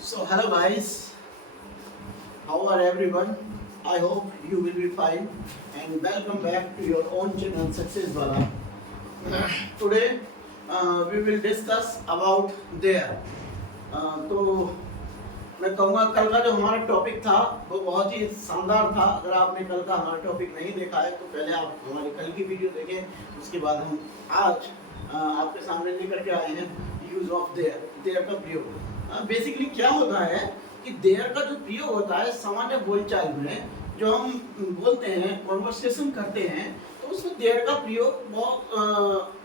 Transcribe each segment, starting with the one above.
So hello guys, how are everyone? I hope you will be fine and welcome back to your own channel Success Wala. Today we will discuss about there. तो मैं कहूँगा कल का जो हमारा topic था वो बहुत ही शानदार था। अगर आपने कल का हमारा टॉपिक नहीं देखा है तो पहले आप हमारी कल की वीडियो देखें, उसके बाद हम आज आपके सामने लेकर के आए हैं यूज ऑफ देयर का प्रयोग। बेसिकली क्या होता है कि देयर का जो प्रयोग होता है सामान्य बोलचाल में, जो हम बोलते हैं कॉन्वर्सेशन करते हैं, तो उसमें देयर का प्रयोग बहुत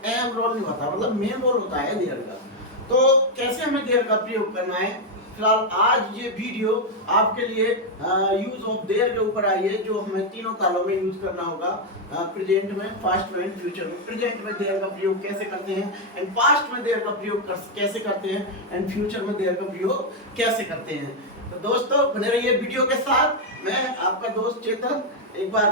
अहम रोल निभाता है, मतलब मेन रोल होता है देयर का। तो कैसे हमें देयर का प्रयोग करना है, फिलहाल आज ये वीडियो आपके लिए यूज ऑफ देयर के ऊपर आई है, जो हमें तीनों कालों में यूज करना होगा, प्रेजेंट में, पास्ट में, फ्यूचर में। प्रेजेंट में देयर का प्रयोग कैसे करते हैं एंड पास्ट में देयर का प्रयोग कैसे करते हैं एंड फ्यूचर में देयर का प्रयोग कैसे करते हैं। तो दोस्तों बने रहिए वीडियो के साथ। मैं आपका दोस्त चेतन एक बार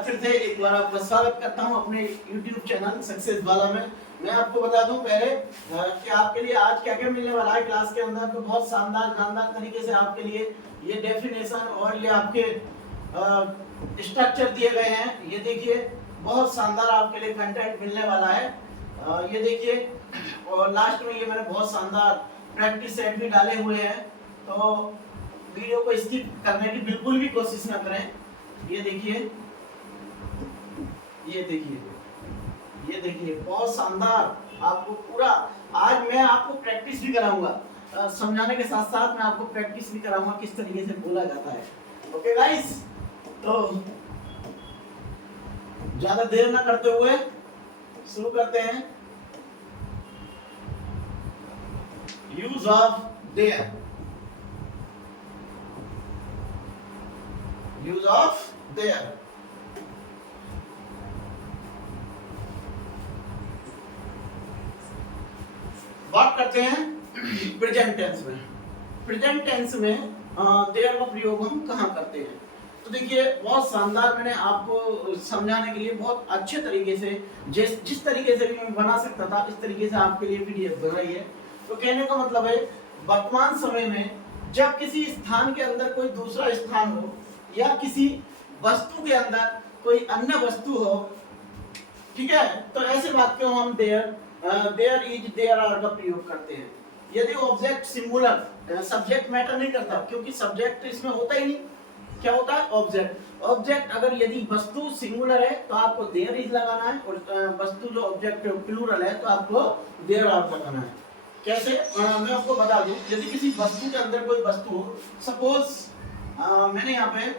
आपका स्वागत करता हूं अपने YouTube चैनल सक्सेस वाला में। मैं आपको बता दूं पहले कि आपके लिए आज क्या क्या मिलने वाला है क्लास के अंदर। तो बहुत शानदार तरीके से आपके लिए ये डेफिनेशन और ये आपके स्ट्रक्चर दिए गए हैं। ये देखिए बहुत शानदार आपके लिए कंटेंट मिलने वाला है। ये देखिए, और लास्ट में ये मैंने बहुत शानदार प्रैक्टिस सेट भी डाले हुए हैं, तो वीडियो को स्किप करने की बिल्कुल भी कोशिश ना करें। ये देखिए, ये देखिए बहुत शानदार आपको पूरा आज मैं आपको प्रैक्टिस भी कराऊंगा, समझाने के साथ साथ मैं आपको प्रैक्टिस भी कराऊंगा किस तरीके से बोला जाता है। ओके गाइस, तो ज्यादा देर ना करते हुए शुरू करते हैं। Use of their, use of their. बात करते हैं प्रेजेंट टेंस में। प्रेजेंट टेंस में देयर का प्रयोग हम कहाँ करते हैं, तो देखिए बहुत शानदार, मैंने आपको समझाने के लिए बहुत अच्छे तरीके से जिस तरीके से भी मैं बना सकता था इस तरीके से आपके लिए पीडीएफ बन रही है। तो कहने का मतलब है वर्तमान समय में जब किसी स्थान के अंदर कोई दूसरा स्थान हो या किसी वस्तु के अंदर कोई अन्य वस्तु हो, ठीक है, तो ऐसे वाक्यों में हम देयर इज देयर आर का प्रयोग करते हैं। यदि ऑब्जेक्ट सिंगुलर, सब्जेक्ट मैटर नहीं करता क्योंकि सब्जेक्ट इसमें होता ही नहीं। क्या होता है? ऑब्जेक्ट अगर यदि वस्तु सिंगुलर है तो आपको देयर इज लगाना है, और वस्तु जो ऑब्जेक्ट प्लूरल है तो आपको देयर आर लगाना है। कैसे? मैं आपको बता दूं, यदि किसी वस्तु के अंदर कोई वस्तु हो, सपोज मैंने यहाँ पे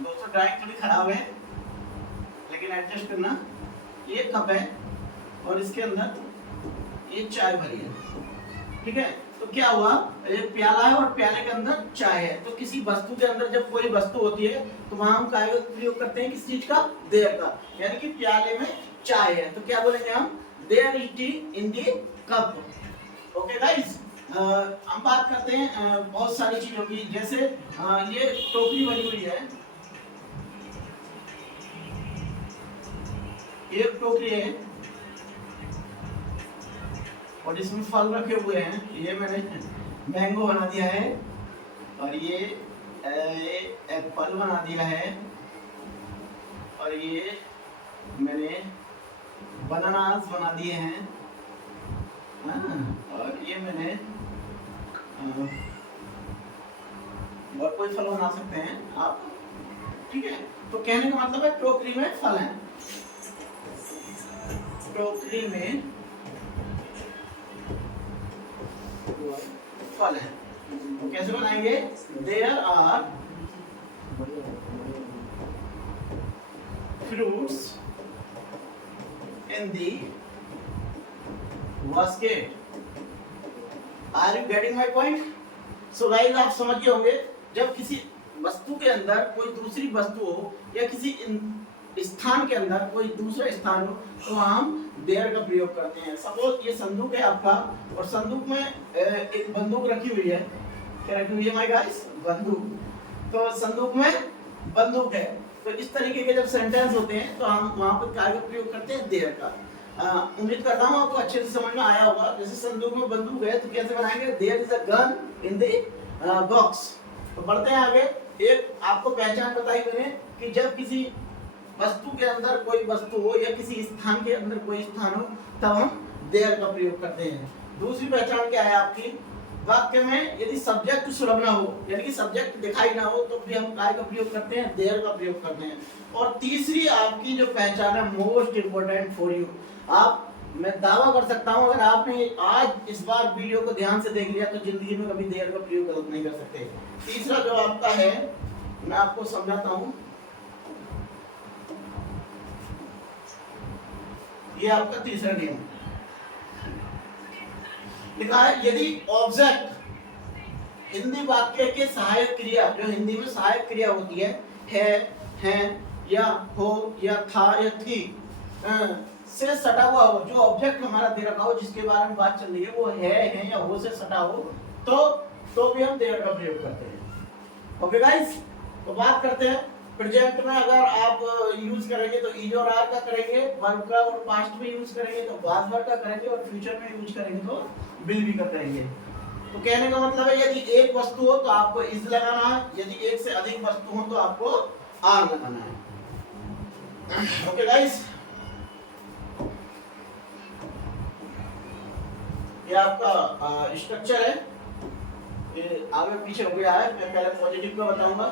दोस्तों ड्राइंग थोड़ी खराब है लेकिन एडजस्ट करना। ये कप है और इसके अंदर ये चाय भरी है, ठीक है। तो क्या हुआ, ये प्याला है और प्याले के अंदर चाय है। तो किसी वस्तु के अंदर जब कोई वस्तु होती है तो वहां हम काय का प्रयोग करते हैं, किस चीज का? देयर का। यानी कि प्याले में चाय है तो क्या बोलेंगे हम? There is tea in the cup. Okay guys, हम बात करते हैं बहुत सारी चीजों की। जैसे ये टोकरी बनी हुई है, एक टोकरी है और इसमें फल रखे हुए हैं। ये मैंने मैंगो बना दिया है और ये एप्पल बना दिया है और ये मैंने बनानास बना दिए हैं, और ये मैंने और कोई फल बना सकते हैं आप, ठीक है। तो कहने का मतलब है टोकरी में फल है, टोकरी में फल है। तो कैसे बनाएंगे? There are fruits in the basket. Are you getting my point? So guys, आप समझ गए होंगे, जब किसी वस्तु के अंदर कोई दूसरी वस्तु हो या किसी स्थान के अंदर कोई दूसरा स्थान हो तो हम देयर का प्रयोग करते हैं। सपोज ये संदूक है आपका और संदूक में एक बंदूक रखी हुई है। क्या रखी हुई है माय गाइस? बंदूक। तो संदूक में बंदूक है, तो इस तरीके के जब सेंटेंस होते हैं तो हम वहां पर क्या का प्रयोग करते हैं? देयर का। उम्मीद करता हूँ आपको अच्छे से समझ में आया होगा। जैसे संदूक में बंदूक है तो कैसे बनाएंगे, there is a gun in the box. तो बढ़ते हैं आगे। एक आपको पहचान बताई मैंने कि जब किसी वस्तु के अंदर कोई वस्तु हो या किसी स्थान के अंदर कोई स्थान हो तब हम देयर का प्रयोग करते हैं। दूसरी पहचान क्या है आपकी, वाक्य में यदि सब्जेक्ट सुलभ ना हो यानी कि सब्जेक्ट दिखाई ना हो तो भी हम काय का प्रयोग करते हैं, देयर का प्रयोग करते हैं। और तीसरी आपकी जो पहचान है मोस्ट इंपोर्टेंट फॉर यू, आप मैं दावा कर सकता हूं अगर आपने आज इस बार वीडियो को ध्यान से देख लिया तो जिंदगी में कभी देयर का प्रयोग गलत नहीं कर सकते। तीसरा जो आपका है मैं आपको समझाता हूं, ये आपका तीसरा नियम लिखा है, यदि ऑब्जेक्ट हिंदी वाक्य के सहायक क्रिया, जो हिंदी में सहायक क्रिया होती है या हो या था या थी से सटा हुआ हो, जो ऑब्जेक्ट हमारा दे रखा हो जिसके बारे में बात चल रही है वो है या हो से सटा हो तो भी हम देयर का प्रयोग करते हैं। ओके गाइस, तो बात करते हैं प्रेजेंट में अगर आप यूज करेंगे तो इज और आर का करेंगे, वर्ब का, और पास्ट में यूज करेंगे तो वाज वर्ब का करेंगे, और फ्यूचर में यूज करेंगे तो विल बी का करेंगे। तो कहने का मतलब है यदि एक वस्तु हो तो आपको इज लगाना है, यदि एक से अधिक वस्तु हो तो आपको आर लगाना है। ओके गाइस, ये आपका स्ट्रक्चर है, ये आगे पीछे हो गया है। मैं पहले पॉजिटिव का बताऊंगा।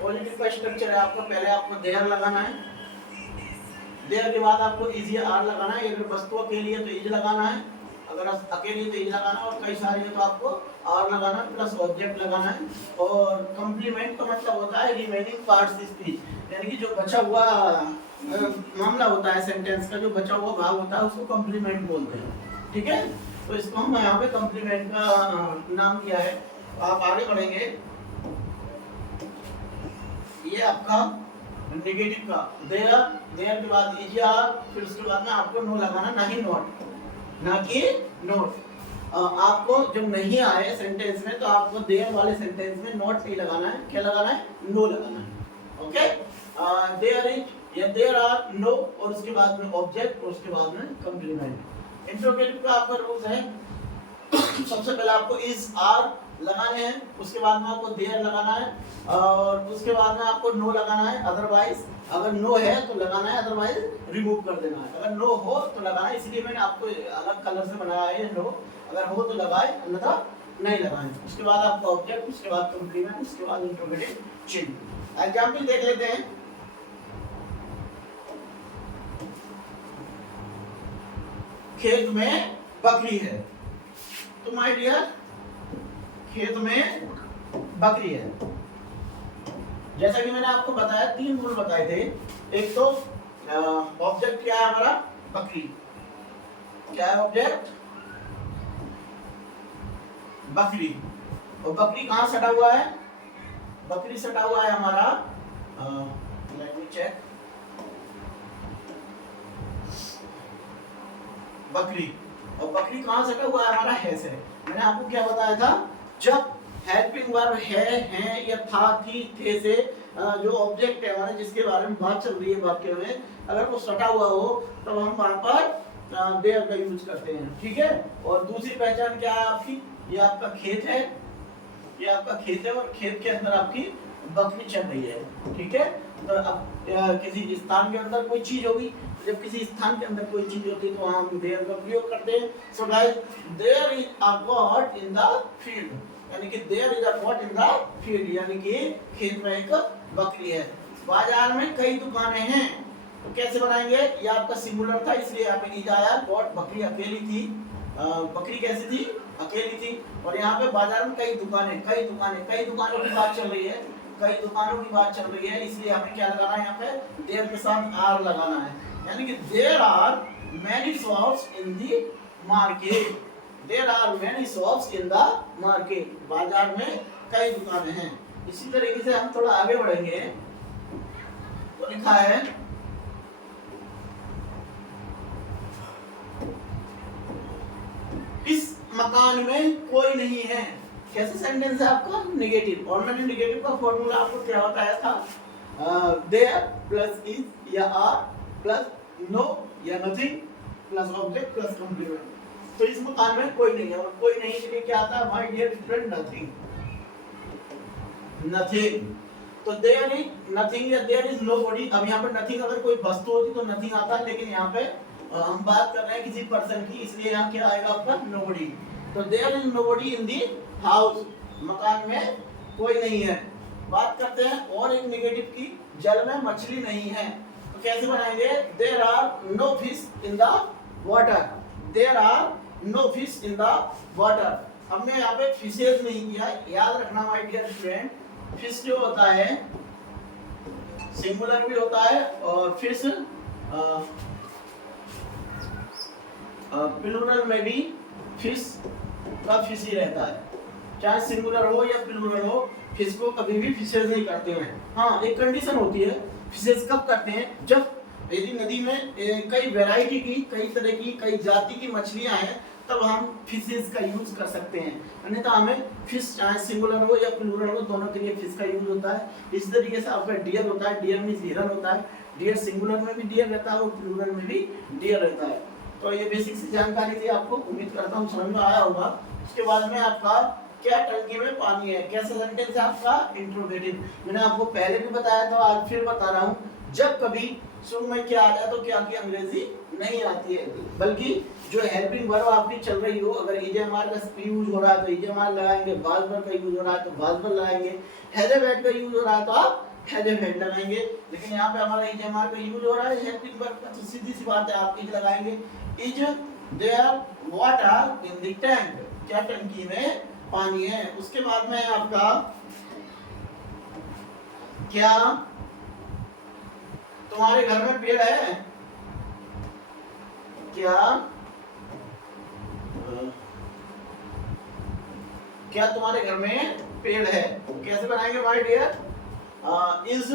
पॉजिटिव का स्ट्रक्चर है आपको, पहले आपको देयर लगाना है, देयर के बाद आपको इज या आर लगाना है। अगर वस्तु अकेली है तो इज लगाना है, अगर अकेली है तो इज लगाना है, और कई सारी है तो आपको आर लगाना है प्लस ऑब्जेक्ट लगाना है। और कंप्लीमेंट का मतलब होता है रिमेनिंग पार्ट्स स्पीच, यानी कि जो बचा हुआ मामला होता है सेंटेंस का, जो बचा हुआ भाग होता है उसको कंप्लीमेंट बोलते हैं। ठीक है, तो इसको हम यहाँ पे कंप्लीमेंट का नाम दिया है। आप आगे बढ़ेंगे, ये आपका नेगेटिव का देयर, देयर के बाद इज या, फिर उसके बाद में आपको नो लगाना, ना ही नॉट, ना कि नॉट। आपको जब नहीं आए सेंटेंस में तो आपको देयर वाले सेंटेंस में नॉट नहीं लगाना है, क्या लगाना है, नो लगाना है। ओके, देयर इज या देयर आर नो, और उसके बाद में ऑब्जेक्ट, और उसके बाद में कंप्लीमेंट। इंट्रोगेटिव का आपका रूल्स है, सबसे पहले आपको इज आर लगाने हैं, उसके बाद में आपको देयर लगाना है, और उसके बाद में आपको नो लगाना है। अदरवाइज अगर नो है तो लगाना है, अदरवाइज रिमूव कर देना है। अगर नो हो तो लगाना है, इसलिए मैंने आपको अलग कलर से बनाया है नो, अगर हो तो लगाए अन्यथा नहीं लगाएं। उसके बाद आपका ऑब्जेक्ट, उसके बाद कंप्लीमेंट, उसके बाद इंट्रोगेटिव चिन्ह। एग्जांपल देख लेते हैं। खेत में बकरी है, तो माय डियर खेत में बकरी है। जैसा कि मैंने आपको बताया, 3 रूल बताए थे। एक तो ऑब्जेक्ट क्या है हमारा, बकरी, क्या है ऑब्जेक्ट, बकरी। और बकरी कहाँ सटा हुआ है, बकरी सटा हुआ है हमारा, लेट मी चेक, बकरी। और बकरी कहाँ सटा हुआ है हमारा, है से। मैंने आपको क्या बताया था, जब हेल्पिंग वर्ब है या था, थी, थे से जो ऑब्जेक्ट है हमारे जिसके बारे में बात चल रही है वाक्य में, अगर वो सटा हुआ हो तो हम वहां पर देयर का यूज करते हैं। ठीक है, और दूसरी पहचान क्या है आपकी, ये आपका खेत है, ये आपका खेत है, और खेत के अंदर आपकी बकरी चल रही है। ठीक है, तो अब किसी स्थान के अंदर कोई चीज होगी, जब किसी स्थान के अंदर कोई चीज होती है तो वहां हम देयर का प्रयोग करते हैं। So guys, there is a goat in the field, यानी कि there is a goat in the field, यानी कि खेत में एक बकरी है। बाजार में कई दुकानें हैं, तो कैसे बनाएंगे, ये आपका सिंगुलर था इसलिए यहाँ पे इज आया, गॉट बकरी अकेली थी, बकरी कैसी थी, अकेली थी। और यहाँ पे बाजार में कई दुकानें, कई दुकानों की बात चल रही है, कई दुकानों की बात चल रही है, इसलिए हमें क्या लगाना है, यहाँ पे देयर के साथ आर लगाना है, यानी कि there are many shops in the market, there are many shops in the market, बाजार में कई दुकानें हैं। इसी तरीके से हम थोड़ा आगे बढ़ेंगे तो लिखा है, इस मकान में कोई नहीं है। कैसे सेंटेंस है आपका, नेगेटिव। और मैंने नेगेटिव का फॉर्मूला आपको क्या बताया था, देयर प्लस इज या आर प्लस नो या nothing plus object plus complement. तो इस मकान में कोई नहीं है, और कोई नहीं के लिए क्या आता है my dear student? Nothing. Nothing. तो देयर इज नथिंग या देयर इज नोबडी। अब यहाँ पर नथिंग अगर कोई वस्तु होती तो नथिंग आता, लेकिन यहाँ पे हम बात कर रहे हैं किसी पर्सन की, इसलिए यहाँ क्या आएगा आपका? नोबडी। तो there is nobody in the house. मकान में कोई नहीं है। बात करते हैं और एक नेगेटिव की, जल में मछली नहीं है। तो कैसे बनाएंगे? There are no fish in the water. There are no fish in the water. हमने यहाँ पे फिशेज नहीं किया, याद रखना माय डियर स्टूडेंट। फिश जो होता है सिंगुलर भी होता है, और फिश प्लूरल में भी फिश का फिश ही रहता है, चाहे सिंगुलर हो या प्लूरल हो, फिश को कभी भी फिशेज नहीं करते हैं। हाँ, एक कंडीशन होती है, फिशेज कब करते हैं? जब यदि नदी में कई वैरायटी की, कई तरह की, कई जाति की मछलियां हैं, तब हम फिशेज का यूज कर सकते हैं। अन्यथा हमें फिश चाहे सिंगुलर हो या प्लूरल हो, दोनों के लिए फिश का यूज होता है। इस तरीके से आपका डियर होता है, डियर मींस हिरन होता है। डियर सिंगुलर में भी डियर रहता है और प्लूरल में भी डियर रहता है। तो ये बेसिक सी जानकारी थी आपको, उम्मीद करता हूँ समझ में आया होगा। उसके बाद में आपका क्या टंकी में पानी है, कैसा सेंटेंस है आपका? इंट्रोगेटिव। मैंने आपको पहले भी बताया था, आज फिर बता रहा हूँ, जब कभी शुरू में क्या आ जाए तो क्या की अंग्रेजी नहीं आती है, बल्कि जो हेल्पिंग वर्ब आपकी चल रही हो, अगर इजेमार का यूज हो रहा है तो इजेमार लगाएंगे, बाजबर का यूज हो रहा है तो बाजबर लगाएंगे, हैजे बैट का यूज हो रहा है तो आप हैजे बैट लगाएंगे। लेकिन यहाँ पे हमारा इजेमार का यूज हो रहा है हेल्पिंग वर्ब का, तो सीधी सी बात है आप इज लगाएंगे। Is there water in the tank? क्या टंकी में पानी है? उसके बाद में आपका क्या तुम्हारे घर में पेड़ है? क्या तुम्हारे घर में पेड़ है? कैसे बनाएंगे my dear? Is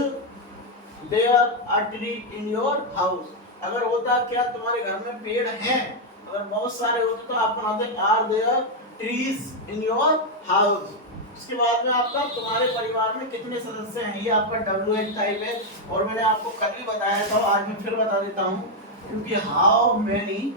there a tree in your house? अगर होता क्या तुम्हारे घर में पेड़ हैं, अगर बहुत सारे होते तो आप बनाते are there trees in your house. उसके बाद में आपका तुम्हारे परिवार में कितने सदस्य हैं, ये आपका WH टाइप है। और मैंने आपको कल भी बताया था, आज मैं फिर बता देता हूँ, क्योंकि हाउ मेनी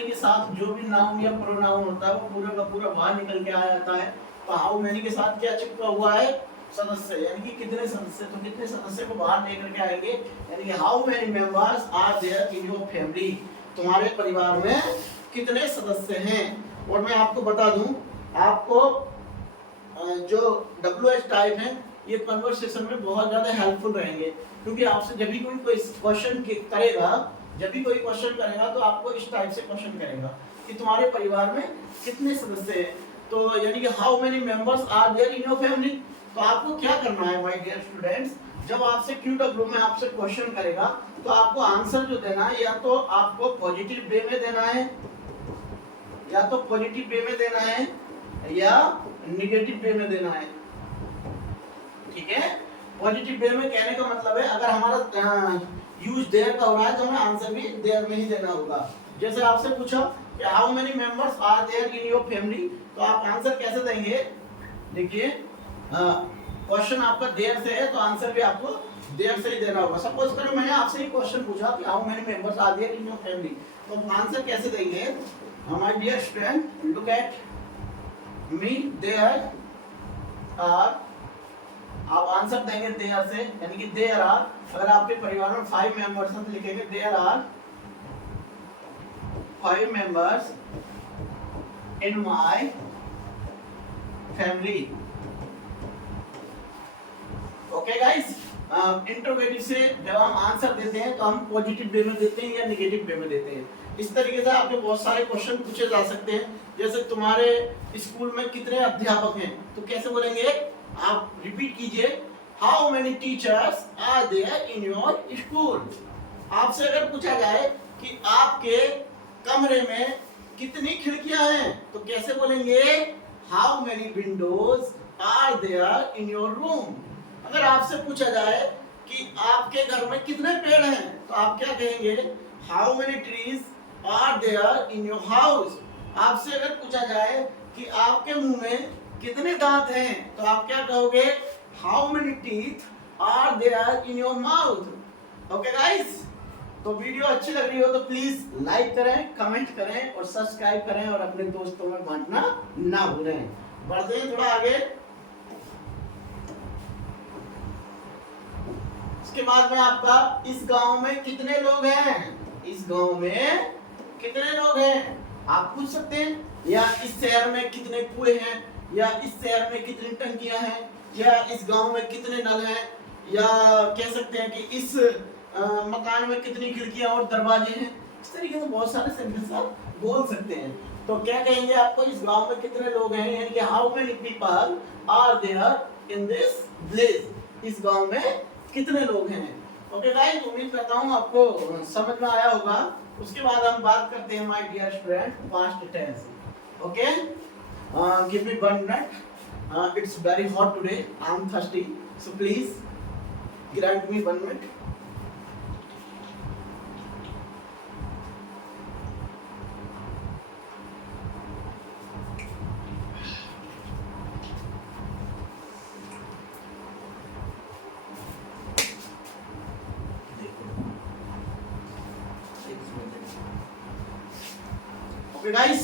के साथ जो भी नाउन या प्रोनाउन होता है वो पूरा का पूरा बाहर निकल के आ जाता है। तो हाउ मेनी के साथ क्या चिपका हुआ है? सदस्य, यानी कि कितने सदस्य। तो कितने सदस्य को बाहर लेकर के आएंगे, यानी कि how many members are there in your family? तुम्हारे परिवार में कितने सदस्य हैं। और मैं आपको बता दूं, आपको जो WH टाइप है ये कन्वर्सेशन में बहुत ज्यादा हेल्पफुल रहेंगे, क्योंकि आपसे जब भी कोई क्वेश्चन करेगा तो आपको इस टाइप से क्वेश्चन करेगा कि तुम्हारे परिवार में कितने सदस्य हैं। तो यानी कि how many members are there in your family. तो आपको क्या करना है माय डियर स्टूडेंट्स, जब आपसे QW में आपसे क्वेश्चन करेगा तो आपको आंसर जो देना है, या तो आपको पॉजिटिव वे में देना है, या तो पॉजिटिव वे में देना है, या नेगेटिव वे में देना है। ठीक है, पॉजिटिव वे में कहने का मतलब है अगर हमारा यूज देयर का हो रहा है तो हमें आंसर भी देयर में ही देना होगा। जैसे आपसे पूछा कि how many members are there in your family, तो आप आंसर कैसे देंगे? देखिए, क्वेश्चन आपका देयर से है तो आंसर भी आपको देयर से ही देना होगा। सपोज करो मैंने आपसे ही क्वेश्चन पूछा कि how many members are there in your family, तो आंसर कैसे देंगे? My dear student, look at me, there are, आप आंसर देंगे देयर से, यानी कि देयर आर, अगर आपके परिवार में 5 मेंबर्स हैं तो लिखेंगे there are 5 members in my family. Okay guys, interrogative से जब हम आंसर देते हैं तो हम पॉजिटिव वे में देते हैं या नेगेटिव वे में देते हैं। इस तरीके से आपके बहुत सारे क्वेश्चन पूछे जा सकते हैं। जैसे तुम्हारे स्कूल में कितने अध्यापक हैं, तो कैसे बोलेंगे? आप रिपीट कीजिए, how many teachers are there in your school. आपसे अगर पूछा जाए कि आपके कमरे में कितनी खिड़कियां हैं, तो कैसे बोलेंगे? How many windows are there in your room. अगर आपसे पूछा जाए कि आपके घर में कितने पेड़ हैं, तो आप क्या कहेंगे? How many trees are there in your house. आपसे अगर पूछा जाए कि आपके मुंह में कितने दांत हैं, तो आप क्या कहोगे? How many teeth are there in your mouth. Okay guys, तो वीडियो अच्छी लग रही हो तो प्लीज लाइक करें, कमेंट करें और सब्सक्राइब करें और अपने दोस्तों में बांटना ना भूलें। बढ़ते हैं थोड़ा आगे। उसके बाद में आपका इस गांव में कितने लोग हैं, इस गांव में कितने लोग हैं आप पूछ सकते हैं, या इस शहर में कितने कुएं हैं, या इस शहर में कितनी टंकियां हैं, या इस गांव में कितने नल हैं, या कह सकते हैं कि इस मकान में कितनी खिड़कियां और दरवाजे हैं। इस तरीके से बहुत सारे सेंटेंस आप बोल सकते हैं। तो क्या कहेंगे आपको, इस गांव में कितने लोग हैं, यानी कि how many people are there in this village, इस गांव में कितने लोग हैं। ओके गाइस, उम्मीद करता हूं आपको समझ में आया होगा। उसके बाद हम बात करते हैं my dear student past tense. Okay, give me 1 minute, it's very hot today, I am thirsty, so please grant me 1 minute. Okay guys,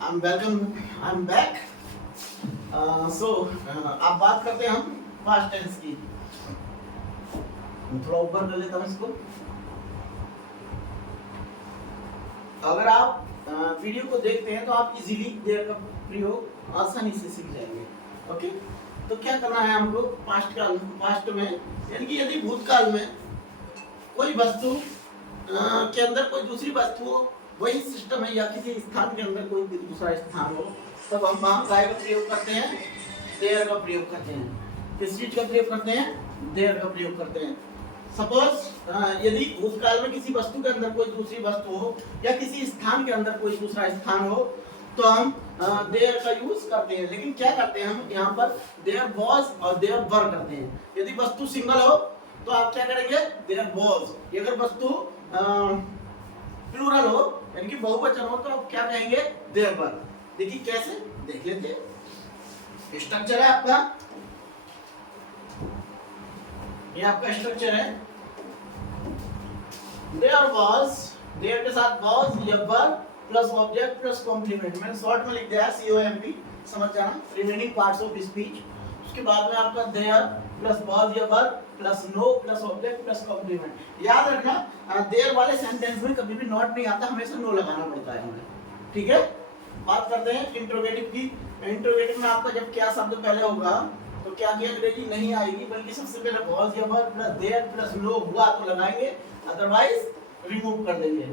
I'm back. अब बात करते हैं हम पास्ट टेंस की। थोड़ा ऊपर कर लेता हूँ इसको। अगर आप वीडियो को देखते हैं तो आप इजीली देयर का प्रयोग आसानी से सीख जाएंगे। ओके, तो क्या करना है हमको, पास्ट में यानी कि यदि भूतकाल में कोई वस्तु के अंदर कोई दूसरी वस्तु हो, वही सिस्टम है, या किसी स्थान के अंदर कोई दूसरा स्थान हो, तब हम वहाँ काय का प्रयोग करते हैं, देयर का प्रयोग करते हैं। किस चीज का प्रयोग करते हैं, देयर का प्रयोग करते हैं। सपोज यदि भूतकाल में किसी वस्तु के अंदर कोई दूसरी वस्तु हो, या किसी स्थान के अंदर कोई दूसरा स्थान हो, तो हम देयर का यूज करते हैं। लेकिन क्या करते हैं हम यहाँ पर, देयर वाज और देयर वर करते हैं। यदि वस्तु सिंगल हो तो आप क्या करेंगे, देयर वाज। अगर वस्तु प्लूरल हो यानी कि बहुवचन हो तो आप क्या कहेंगे, देयर वर। देखिए कैसे, देख लेते हैं। स्ट्रक्चर है आपका, ये आपका स्ट्रक्चर है। देयर वाज, देयर के साथ वाज या were plus object plus complement, मैंने शॉर्ट में लिख दिया है COMP, समझ जाना, रिमेनिंग पार्ट्स ऑफ स्पीच। उसके बाद में आपका देयर प्लस वाज या were plus no plus object plus complement. याद रखना, देयर वाले सेंटेंस में कभी भी नॉट नहीं आता, हमेशा नो लगाना पड़ता है हमें। ठीक है, बात करते हैं इंट्रोगेटिव की। इंट्रोगेटिव में आपका जब क्या शब्द पहले होगा तो क्या की अंग्रेजी नहीं आएगी, बल्कि सबसे पहले वाज या were plus there plus no हुआ तो लगाएंगे, अदरवाइज रिमूव कर देंगे।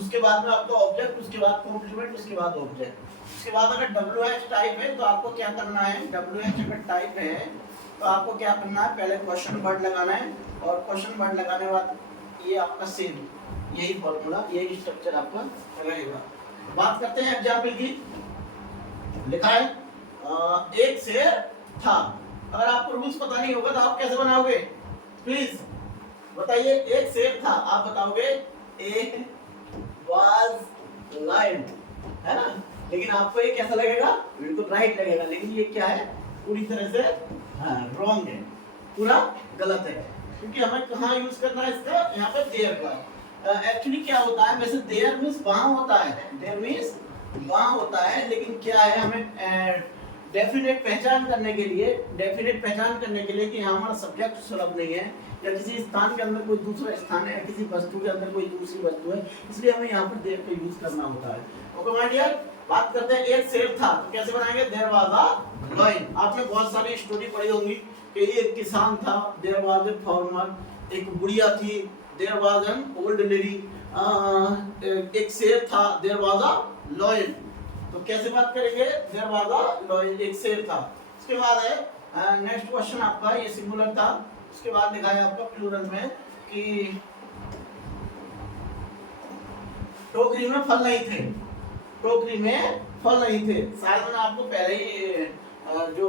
उसके बाद में आपका ऑब्जेक्ट, उसके बाद कॉम्प्लीमेंट, उसके बाद ऑब्जेक्ट। उसके बाद अगर WH टाइप है तो आपको क्या करना है, WH अगर टाइप है तो आपको क्या करना है, पहले क्वेश्चन वर्ड लगाना है, और क्वेश्चन वर्ड लगाने के बाद ये आपका सेम यही फॉर्मूला, यही स्ट्रक्चर आपका रहेगा। बात करते हैं एग्जाम्पल की। लिखा है एक शेर था। अगर आपको रूल्स पता नहीं होगा तो आप कैसे बनाओगे, प्लीज बताइए। एक शेर था, आप बताओगे एक वाज लायन, है ना। लेकिन आपको ये कैसा लगेगा, बिल्कुल राइट लगेगा, लेकिन ये क्या है, पूरी तरह से रॉन्ग है, पूरा गलत है। क्योंकि हमें कहाँ यूज करना है इसका, यहाँ पे देयर का। एक्चुअली क्या होता है, वैसे देयर मींस वहाँ होता है, देयर मींस वहाँ होता है, लेकिन क्या है, हमें डेफिनेट पहचान करने के लिए, कि यहाँ हमारा सब्जेक्ट सुलभ नहीं है, या किसी स्थान के अंदर कोई दूसरा स्थान है, या किसी वस्तु के अंदर कोई दूसरी वस्तु है, इसलिए हमें यहाँ पर देयर का यूज करना होता है। ओके माय डियर, बात करते हैं एक शेर था, तो कैसे बनाएंगे, देयर वाज अ लायन। आपने बहुत सारी स्टोरी पढ़ी होंगी कि एक किसान था, देयर वाज अ फार्मर, एक बुढ़िया थी, there was an old lady, एक शेर था, देयर वाज अ लायन। तो कैसे बात करेंगे, देयर वाज अ लायन, एक शेर था। उसके बाद है नेक्स्ट क्वेश्चन आपका, ये सिंगुलर था। उसके बाद लिखा है आपका प्लूरल में कि टोकरी में फल नहीं थे, टोकरी में फल नहीं थे। शायद मैंने आपको पहले ही जो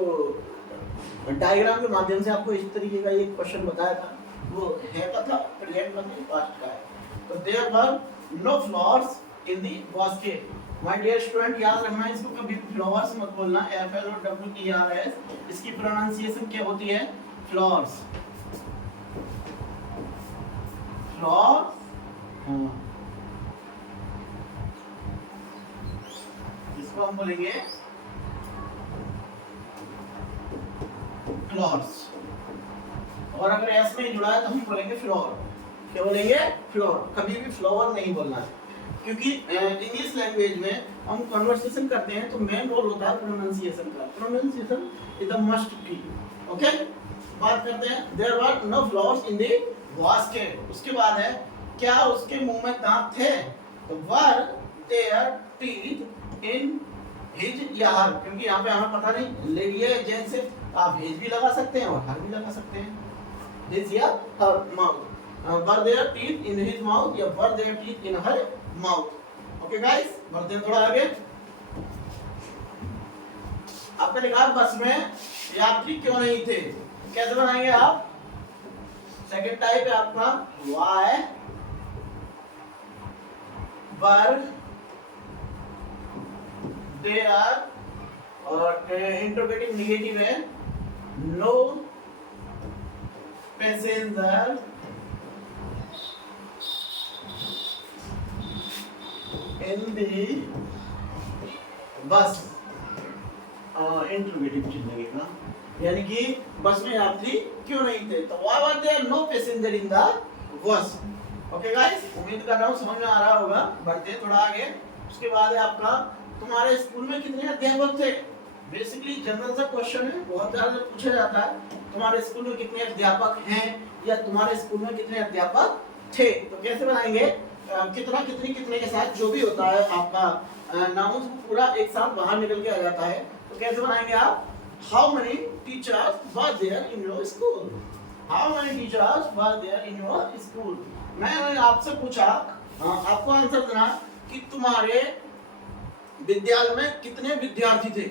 डायग्राम के माध्यम से आपको इस तरीके का एक क्वेश्चन बताया था, वो है का था, प्रेजेंट में नहीं, पास्ट का है। तो there were no flowers in the basket. My dear student, याद रखना, इसको कभी फ्लावर्स मत बोलना, FLOWERS, इसकी प्रोनाउंसिएशन क्या होती है, फ्लावर्स, फ्लोर, इसको हम बोलेंगे फ्लोर्स, और अगर एस में जुड़ा है तो हम बोलेंगे फ्लोर। क्या बोलेंगे? फ्लोर। कभी भी फ्लोवर नहीं बोलना है, क्योंकि इंग्लिश लैंग्वेज में हम कन्वर्सेशन करते हैं तो मेन रोल होता है प्रोनाउंसिएशन का। Pronunciation is the must key. ओके, बात करते हैं। There were no flowers in the basket. उसके बाद है क्या उसके मुंह में दांत थे? तो वर देयर टीथ इन हिज या हर, क्योंकि यहाँ पे हमें पता नहीं लेडी है जेंट्स है, आप हिज भी लगा सकते हैं और हर भी लगा सकते हैं, हिज या her mouth. Were there teeth in his mouth या were there teeth in her mouth. Okay guys, बढ़ते हैं थोड़ा आगे। आपने लिखा बस में यात्री क्यों नहीं थे, कैसे बनाएंगे आप? सेकंड टाइप है आपका व्हाई वर दे आर, और इंट्रोगेटिव नेगेटिव है नो पैसेंजर इन दी बस। इंट्रोगेटिव चीज लगेगा, यानी कि बस में यात्री क्यों नहीं थे? तो why were there no passenger in the bus. Okay guys, उम्मीद कर रहा हूँ समझ में आ रहा होगा। बढ़ते हैं थोड़ा आगे। उसके बाद है आपका तुम्हारे स्कूल में कितने अध्यापक थे? बेसिकली जनरल सा क्वेश्चन है, बहुत ज्यादा पूछा जाता है तुम्हारे स्कूल में कितने अध्यापक हैं या तुम्हारे स्कूल में कितने अध्यापक थे। तो कैसे बनाएंगे? कितना कितनी कितने के साथ जो भी होता है आपका नाउन पूरा एक साथ बाहर निकल के आ जाता है। तो कैसे बनाएंगे आप? How many teachers were there in your school? How many teachers were there in your school? मैंने आपसे पूछा, आपको आंसर देना कि तुम्हारे विद्यालय में कितने विद्यार्थी थे।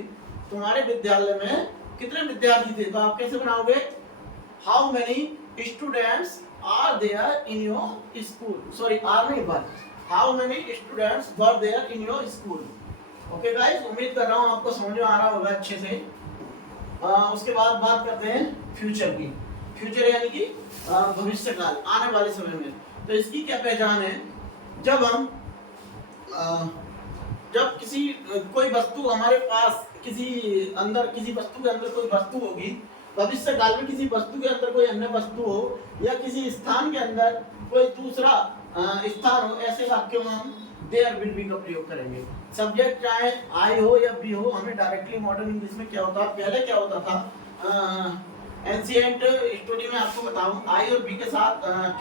तुम्हारे विद्यालय में कितने विद्यार्थी थे? तो आप कैसे बनाओगे? How many students are there in your school? Sorry, are नहीं were. How many students were there in your school? Okay guys, उम्मीद कर रहा हूँ आपको समझ में आ रहा होगा अच्छे से। उसके बाद बात करते हैं फ्यूचर की। फ्यूचर यानी कि भविष्य काल, आने वाले समय में। तो इसकी क्या पहचान है? जब हम जब किसी कोई वस्तु हमारे पास किसी वस्तु के अंदर कोई वस्तु होगी, भविष्य काल में किसी वस्तु के अंदर कोई अन्य वस्तु हो या किसी स्थान के अंदर कोई दूसरा स्थान हो, ऐसे वाक्यों में हम देयर विल बी का प्रयोग करेंगे। सब्जेक्ट चाहे आई हो या बी हो, हमें डायरेक्टली मॉडर्न इंग्लिश में क्या होता है, पहले क्या होता था एंशिएंट स्टोरी में आपको बताऊं, आई और बी के साथ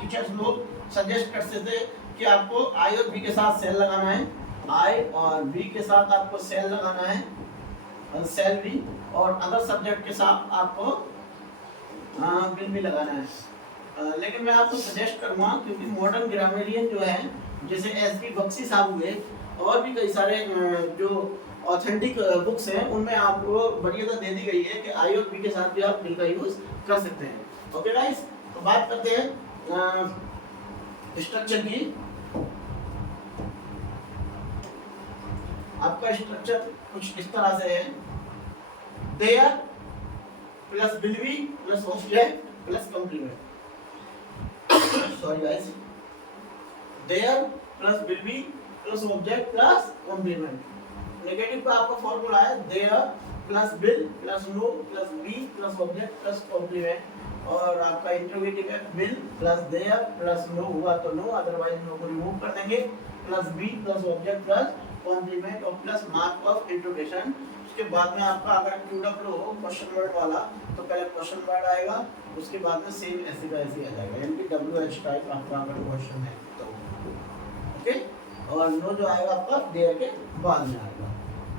टीचर्स लोग सजेस्ट करते थे कि आपको आई और बी के साथ सेल लगाना है, आई और बी के साथ आपको सेल लगाना है, सेल भी, और अदर सब्जेक्ट के साथ आपको विल भी लगाना है। लेकिन मैं आपको सजेस्ट करूंगा, क्योंकि मॉडर्न ग्रामेरियन जो है जैसे एस.बी. बख्शी साहब हुए और भी कई सारे जो ऑथेंटिक बुक्स हैं उनमें आपको वरीयता दे दी गई है कि आई और बी के साथ भी आप विल का यूज कर सकते हैं। ओके गाइस, तो बात करते हैं स्ट्रक्चर की। आपका स्ट्रक्चर कुछ इस तरह से है, there plus will be plus object plus complement. Sorry guys, there plus will be plus object plus complement. Negative का आपका फॉर्मूला है there plus will plus no plus be plus object plus complement, और आपका interrogative है will plus there plus no हुआ तो no, otherwise no को remove कर देंगे, plus be plus object plus complement और प्लस मार्क ऑफ इंट्रोगेशन। उसके बाद में आपका अगर क्यूडब्ल्यू हो क्वेश्चन वर्ड वाला तो पहले क्वेश्चन वर्ड आएगा, उसके बाद में सेम ऐसे का ऐसे आ जाएगा, यानी कि डब्ल्यू.एच टाइप आपका अगर क्वेश्चन है तो। ओके, और नो जो आएगा आपका देयर के बाद में आएगा।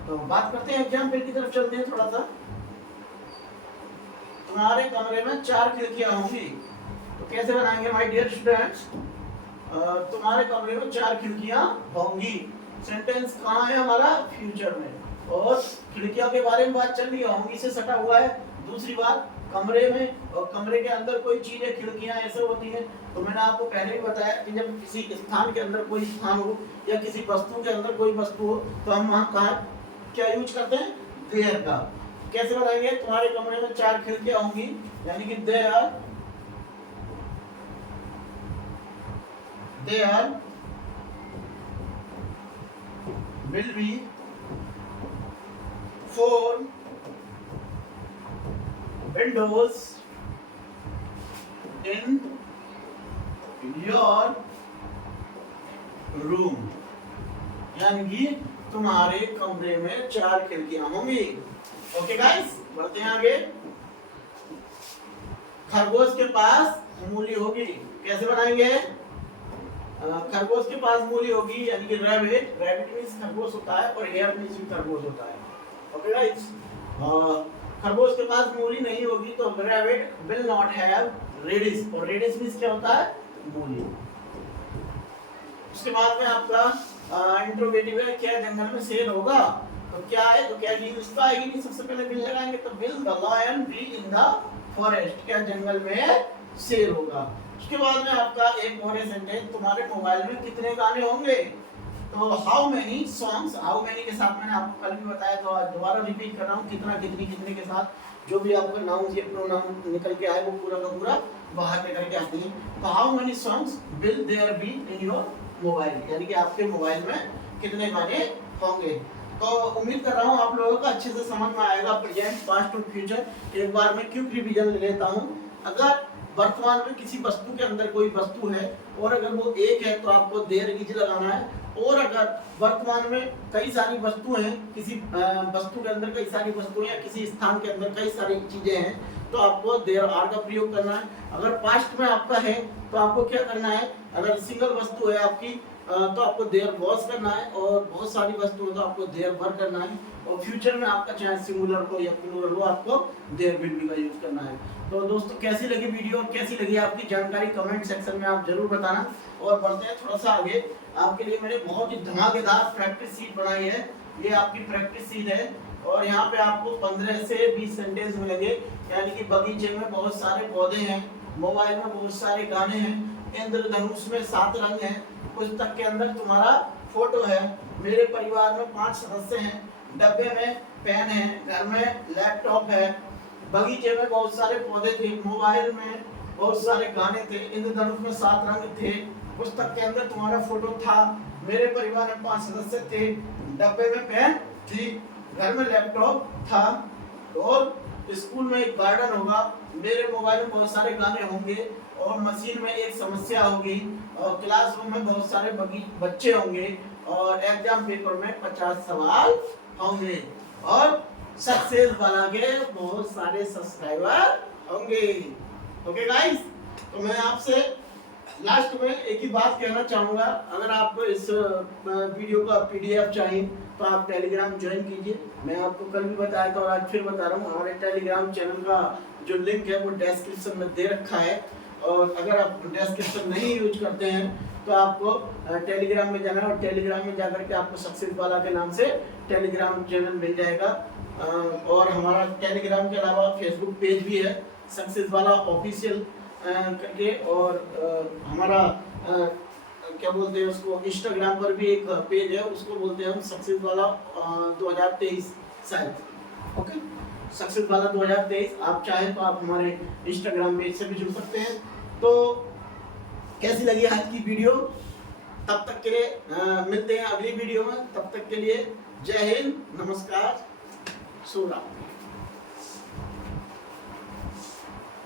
तो बात करते हैं एग्जाम्पल की तरफ चलते हैं थोड़ा सा। तुम्हारे कमरे में 4 खिड़कियां होंगी, तो कैसे बनाएंगे माय डियर स्टूडेंट्स? तुम्हारे कमरे में 4 खिड़कियां होंगी। सेंटेंस कहाँ है हमारा? फ्यूचर में, और खिड़कियों के बारे में बात चल रही है, होंगी से सटा हुआ है। दूसरी बात, कमरे में और कमरे के अंदर कोई चीजें खिड़कियां ऐसे होती हैं, तो मैंने आपको पहले भी बताया कि जब किसी स्थान के अंदर कोई स्थान हो या किसी वस्तु के अंदर कोई वस्तु हो तो हम वहाँ कहाँ क्या यूज करते हैं? देयर का। कैसे बनाएंगे? तुम्हारे कमरे में 4 खिड़कियां होंगी, यानी कि there there will be 4 windows in your room, यानी कि तुम्हारे कमरे में 4 खिड़कियां होंगी। ओके गाइस, बढ़ते हैं आगे। खरगोश के पास मूली होगी, कैसे बनाएंगे? खरगोश के पास मूली होगी यानी कि रैबिट, रैबिट मींस खरगोश होता है और हेयर मींस भी खरगोश होता है। ओके गाइस, खरगोश के पास मूली नहीं होगी तो rabbit will not have radish, और रेडिश मींस क्या होता है? मूली। उसके बाद में आपका इंट्रोगेटिव है, क्या जंगल में शेर होगा? तो क्या है? तो क्या न्यूज़ तो आएगी नहीं, सबसे पहले विल लगाएंगे तो will the lion be in the forest, क्या जंगल में शेर होगा। उसके बाद में आपका एक और सेंटेंस, तुम्हारे मोबाइल में कितने गाने होंगे? तो how many songs, how many के साथ मैंने आपको कल भी बताया, तो आज दोबारा रिपीट कर रहा हूँ, कितना कितनी कितने के साथ जो भी आपका नाउन या प्रोनाउन निकल के आए वो पूरा का पूरा बाहर निकल के आते हैं। तो how many songs will there be in your mobile, यानी कि आपके मोबाइल में कितने गाने होंगे। तो उम्मीद कर रहा हूँ आप लोगों को अच्छे से समझ में आएगा। प्रेजेंट, पास्ट और फ्यूचर एक बार मैं क्विक रिवीजन ले लेता हूँ। अगर वर्तमान में किसी वस्तु के अंदर कोई वस्तु है और अगर वो एक है तो आपको देयर इज लगाना है, और अगर वर्तमान में कई सारी वस्तुएं हैं, किसी वस्तु के अंदर कई सारी वस्तुएं या किसी स्थान के अंदर कई सारी चीजें हैं तो आपको देयर आर का प्रयोग करना है। अगर पास्ट में आपका है तो आपको क्या करना है? अगर सिंगल वस्तु है आपकी तो आपको देयर वॉज करना है, और बहुत सारी वस्तु हो तो आपको देयर वर करना है, और फ्यूचर में आपका चाहे सिंगुलर हो या प्लूरल हो आपको देयर विल बी का यूज करना है। तो दोस्तों कैसी लगी वीडियो और कैसी लगी आपकी जानकारी कमेंट सेक्शन में आप जरूर बताना। और बढ़ते हैं थोड़ा सा आगे, आपके लिए मैंने बहुत ही धमाकेदार प्रैक्टिस शीट बनाई है। ये आपकी प्रैक्टिस शीट है और यहाँ पे आपको 15 से 20 सेंटेंस मिलेंगे, यानी कि बगीचे में बहुत सारे पौधे हैं, मोबाइल में बहुत सारे गाने हैं, इंद्रधनुष में 7 रंग हैं, पुस्तक के अंदर तुम्हारा फोटो है, मेरे परिवार में 5 सदस्य हैं, डब्बे में पेन है, घर में लैपटॉप है, बगीचे में बहुत सारे पौधे थे, मोबाइल में बहुत सारे गाने थे, इंद्रधनुष में 7 रंग थे, पुस्तक के अंदर तुम्हारा फोटो था, मेरे परिवार में 5 सदस्य थे, डब्बे में पेन थी, घर में लैपटॉप था, और स्कूल में एक गार्डन होगा, मेरे मोबाइल में बहुत सारे गाने होंगे, और मशीन में एक समस्या होगी, और क्लासरूम में बहुत सारे बच्चे होंगे, और एग्जाम पेपर में 50 सवाल होंगे, और सक्सेस वाला के बहुत सारे सब्सक्राइबर होंगे। ओके गाइस, तो मैं आपसे लास्ट में एक ही बात कहना चाहूँगा, अगर आपको इस वीडियो का PDF चाहिए तो आप टेलीग्राम ज्वाइन कीजिए। मैं आपको कल भी बताया था और आज फिर बता रहा हूँ, हमारे टेलीग्राम चैनल का जो लिंक है वो डिस्क्रिप्शन में दे रखा है, और अगर आप डिस्क्रिप्शन नहीं यूज करते हैं तो आपको टेलीग्राम में जाना है, और टेलीग्राम में जाकर के आपको सक्सेस वाला के नाम से टेलीग्राम चैनल मिल जाएगा। और हमारा टेलीग्राम के अलावा फेसबुक पेज भी है सक्सेस वाला ऑफिशियल करके, और हमारा क्या बोलते हैं उसको, इंस्टाग्राम पर भी एक पेज है, उसको बोलते हैं हम सक्सेस वाला 2023 शायद। ओके, सक्सेस वाला 2023, आप चाहें तो आप हमारे इंस्टाग्राम पेज से भी जुड़ सकते हैं। तो कैसी लगी आज की वीडियो? तब तक के लिए मिलते हैं अगली वीडियो में, तब तक के लिए जय हिंद, नमस्कार, शुभ रात्रि।